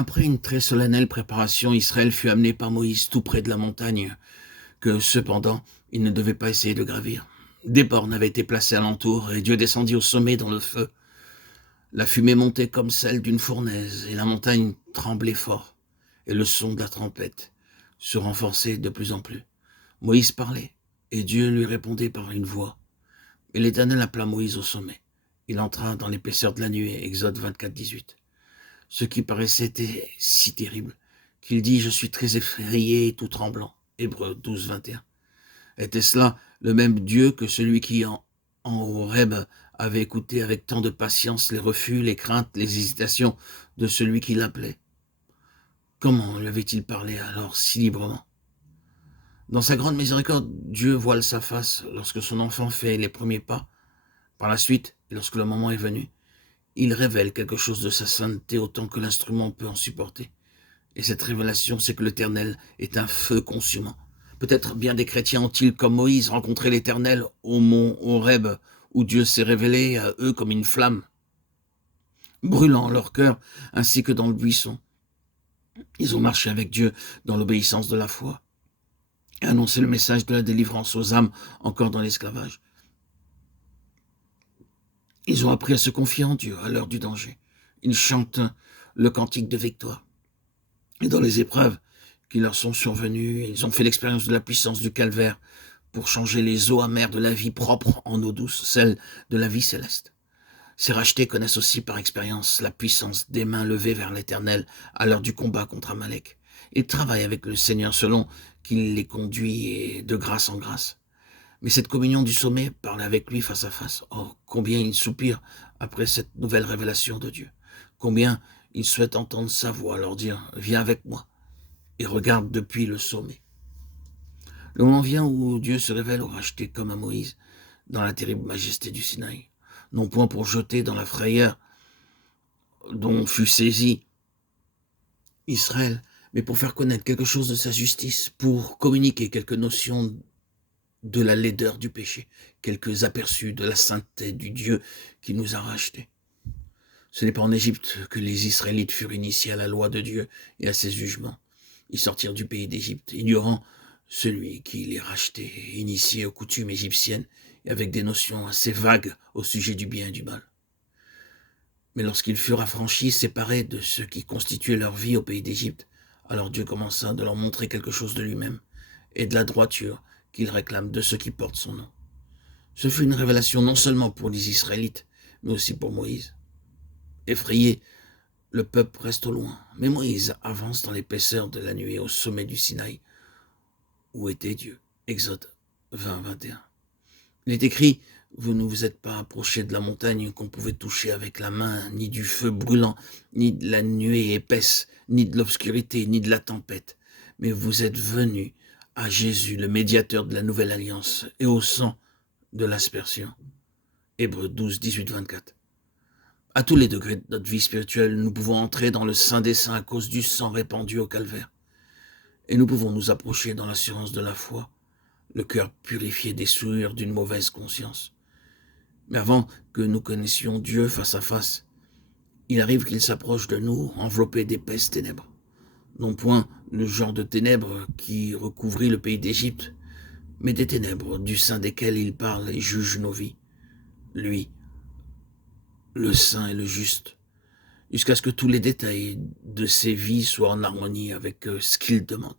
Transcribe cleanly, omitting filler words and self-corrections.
Après une très solennelle préparation, Israël fut amené par Moïse tout près de la montagne, que cependant il ne devait pas essayer de gravir. Des bornes avaient été placées alentour, et Dieu descendit au sommet dans le feu. La fumée montait comme celle d'une fournaise, et la montagne tremblait fort, et le son de la trompette se renforçait de plus en plus. Moïse parlait, et Dieu lui répondait par une voix. Et l'Éternel appela Moïse au sommet. Il entra dans l'épaisseur de la nuée, Exode 24, 18. Ce qui paraissait était si terrible qu'il dit « Je suis très effrayé et tout tremblant ». Hébreux 12, 21. Était-ce là le même Dieu que celui qui, en Horeb, avait écouté avec tant de patience les refus, les craintes, les hésitations de celui qui l'appelait? Comment lui avait-il parlé alors si librement? Dans sa grande miséricorde, Dieu voile sa face lorsque son enfant fait les premiers pas. Par la suite, et lorsque le moment est venu, il révèle quelque chose de sa sainteté autant que l'instrument peut en supporter. Et cette révélation, c'est que l'Éternel est un feu consumant. Peut-être bien des chrétiens ont-ils, comme Moïse, rencontré l'Éternel au mont Horeb, où Dieu s'est révélé à eux comme une flamme, brûlant leur cœur, ainsi que dans le buisson. Ils ont marché avec Dieu dans l'obéissance de la foi, et annoncé le message de la délivrance aux âmes encore dans l'esclavage. Ils ont appris à se confier en Dieu à l'heure du danger. Ils chantent le cantique de victoire. Et dans les épreuves qui leur sont survenues, ils ont fait l'expérience de la puissance du calvaire pour changer les eaux amères de la vie propre en eau douce, celle de la vie céleste. Ces rachetés connaissent aussi par expérience la puissance des mains levées vers l'Éternel à l'heure du combat contre Amalek. Ils travaillent avec le Seigneur selon qu'il les conduit et de grâce en grâce. Mais cette communion du sommet, parler avec lui face à face, oh, combien ils soupirent après cette nouvelle révélation de Dieu. Combien ils souhaitent entendre sa voix leur dire « Viens avec moi » et regarde depuis le sommet. Le moment vient où Dieu se révèle aux rachetés comme à Moïse, dans la terrible majesté du Sinaï, non point pour jeter dans la frayeur dont fut saisi Israël, mais pour faire connaître quelque chose de sa justice, pour communiquer quelques notions de la laideur du péché, quelques aperçus de la sainteté du Dieu qui nous a rachetés. Ce n'est pas en Égypte que les Israélites furent initiés à la loi de Dieu et à ses jugements. Ils sortirent du pays d'Égypte, ignorant celui qui les rachetait, initiés aux coutumes égyptiennes et avec des notions assez vagues au sujet du bien et du mal. Mais lorsqu'ils furent affranchis, séparés de ceux qui constituaient leur vie au pays d'Égypte, alors Dieu commença de leur montrer quelque chose de lui-même et de la droiture qu'il réclame de ceux qui portent son nom. Ce fut une révélation non seulement pour les Israélites, mais aussi pour Moïse. Effrayé, le peuple reste au loin, mais Moïse avance dans l'épaisseur de la nuée au sommet du Sinaï, où était Dieu. Exode 20, 21. Il est écrit « Vous ne vous êtes pas approchés de la montagne qu'on pouvait toucher avec la main, ni du feu brûlant, ni de la nuée épaisse, ni de l'obscurité, ni de la tempête, mais vous êtes venus à Jésus, le médiateur de la nouvelle alliance, et au sang de l'aspersion. » Hébreux 12, 18, 24. À tous les degrés de notre vie spirituelle, nous pouvons entrer dans le Saint des Saints à cause du sang répandu au calvaire. Et nous pouvons nous approcher dans l'assurance de la foi, le cœur purifié des souillures d'une mauvaise conscience. Mais avant que nous connaissions Dieu face à face, il arrive qu'il s'approche de nous, enveloppé d'épaisses ténèbres. Non point le genre de ténèbres qui recouvrit le pays d'Égypte, mais des ténèbres du sein desquelles il parle et juge nos vies. Lui, le saint et le juste, jusqu'à ce que tous les détails de ses vies soient en harmonie avec ce qu'il demande.